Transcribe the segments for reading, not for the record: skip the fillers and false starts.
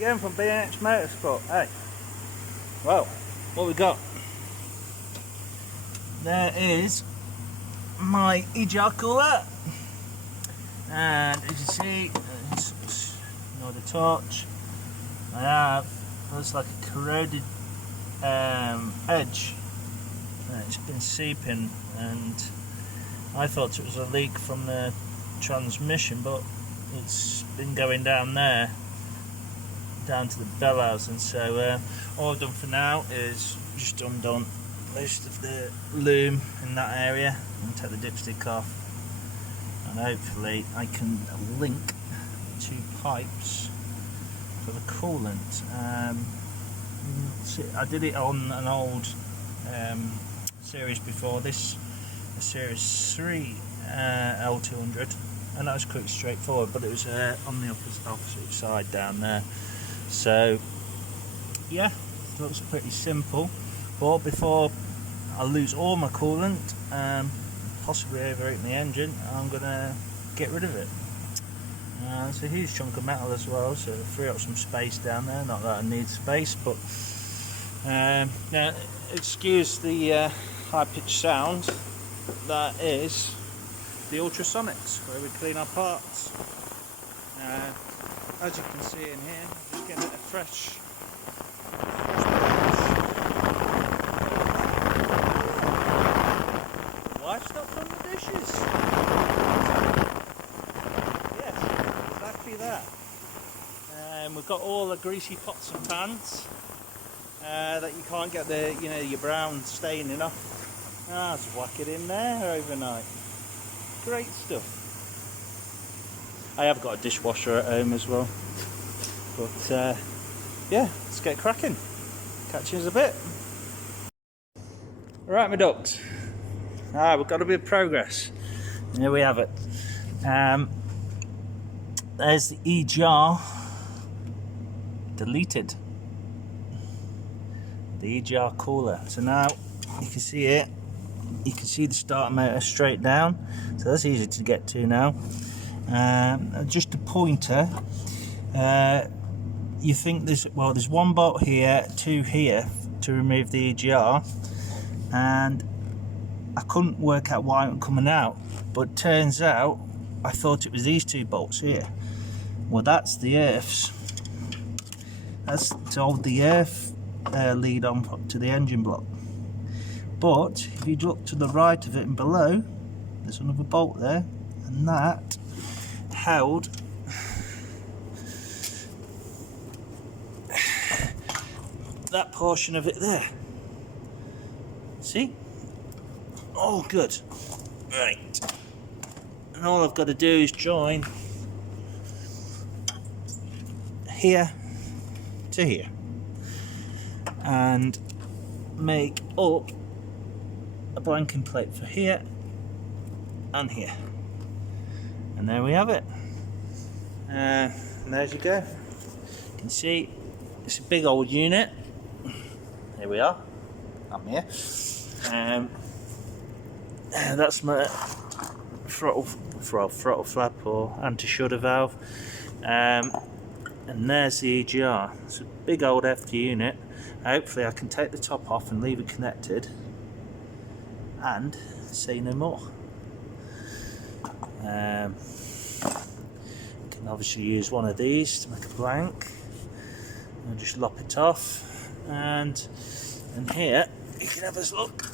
again from B&H Motorsport. Hey, well, what we got? There is my EGR cooler, and as you see, ignore the torch, I have, looks like a corroded edge. It's been seeping, and I thought it was a leak from the transmission, but it's been going down there, down to the bellows. And so all I've done for now is just undone most of the loom in that area and take the dipstick off, and hopefully I can link two pipes for the coolant. I did it on an old series before this, a series 3 L200, and that was quick, straightforward, but it was on the opposite side down there. So yeah, it looks pretty simple. But before I lose all my coolant, possibly overheating the engine, I'm going to get rid of it. It's a huge chunk of metal as well, so it'll free up some space down there. Not that I need space, but yeah, excuse the high-pitched sound. That is the ultrasonics, where we clean our parts. As you can see in here, I'm just getting a fresh livestock from the dishes. Yes, exactly that. We've got all the greasy pots and pans that you can't get the, your brown staining off. Just whack it in there overnight. Great stuff. I have got a dishwasher at home as well. But yeah, let's get cracking. Catch you in a bit. Right, my ducks. We've got a bit of progress. Here we have it. There's the EGR deleted. The EGR cooler. So now you can see it. You can see the starter motor straight down. So that's easy to get to now. Just a pointer. You think there's one bolt here, two here to remove the EGR, and I couldn't work out why it was coming out, but turns out I thought it was these two bolts here. Well, that's the earths. That's to hold the earth lead on to the engine block. But if you look to the right of it and below, there's another bolt there, and that held that portion of it there. See? All good. Right. And all I've got to do is join here to here and make up a blanking plate for here and here. And there we have it. And there you go. You can see it's a big old unit. Here we are. I'm here. That's my throttle flap or anti-shudder valve. And there's the EGR. It's a big old hefty unit. Hopefully I can take the top off and leave it connected and say no more. Can obviously use one of these to make a blank. I'll just lop it off, and here you can have a look.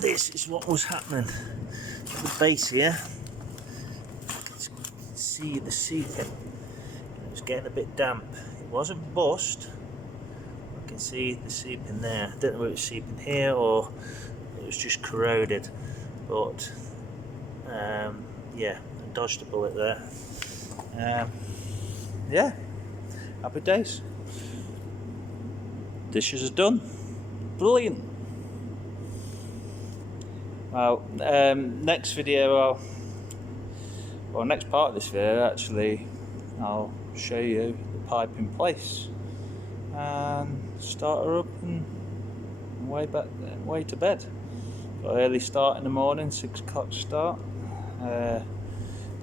This is what was happening at the base here. You can see the seeping. It was getting a bit damp. It wasn't bust. I can see the seeping there. I don't know whether it was seeping here or it was just corroded, but yeah, I dodged a bullet there. Yeah, happy days. Dishes are done. Brilliant. Well, next video, next part of this video actually, I'll show you the pipe in place and start her up and way to bed. Got early start in the morning, 6 o'clock start.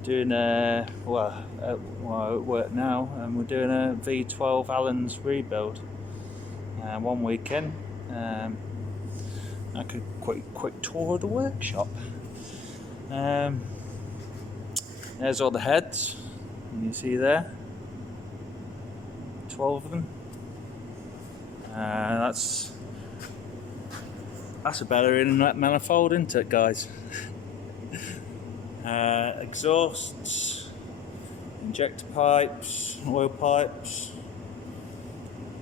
doing at work now, and we're doing a V12 Allen's rebuild. One weekend, like a quick tour of the workshop. There's all the heads, you see there, 12 of them. That's a better inlet manifold, isn't it, guys? Exhausts, injector pipes, oil pipes.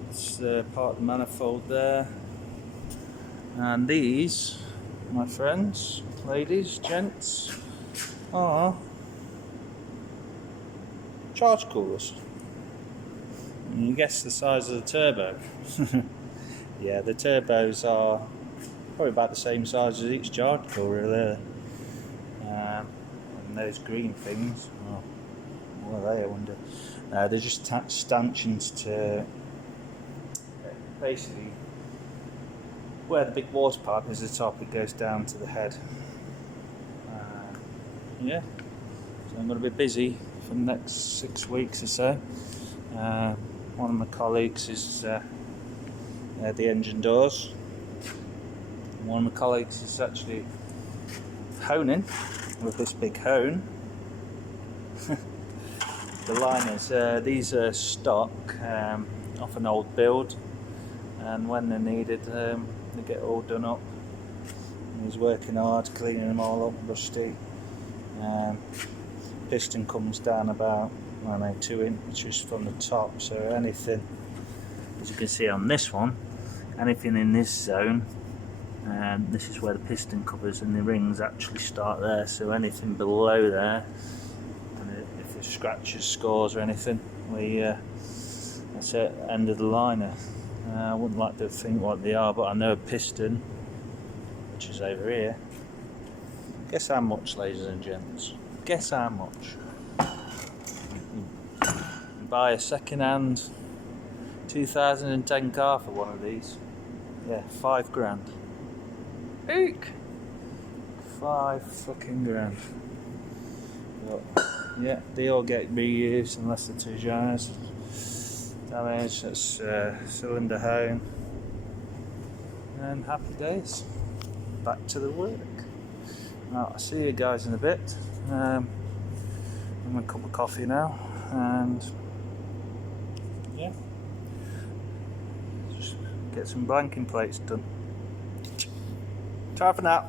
It's part of the manifold there. And these, my friends, ladies, gents, are charge coolers. And you guess the size of the turbo. Yeah, the turbos are probably about the same size as each charge cooler there. And those green things, what are they, I wonder? They're just stanchions to basically where the big water pipe is at the top, it goes down to the head. Yeah, so I'm going to be busy for the next 6 weeks or so. One of my colleagues is the engine doors. One of my colleagues is actually honing with this big hone. The liners, these are stock off an old build, and when they're needed they get all done up. And he's working hard cleaning them all up, rusty. Piston comes down about 2 inches from the top, so anything, as you can see on this one, anything in this zone, this is where the piston covers and the rings actually start there, so anything below there, and if there's scratches, scores or anything, that's it, end of the liner. I wouldn't like to think what they are, but I know a piston, which is over here. Guess how much, ladies and gents? Guess how much? You buy a second-hand 2010 car for one of these. Yeah, £5 grand. Eek! 5 fucking grand. But, yeah, they all get reused unless they're too jars. Damage, that's cylinder home. And happy days. Back to the work. Right, I'll see you guys in a bit. I'm having a cup of coffee now, and yeah, just get some blanking plates done. Ciao for now.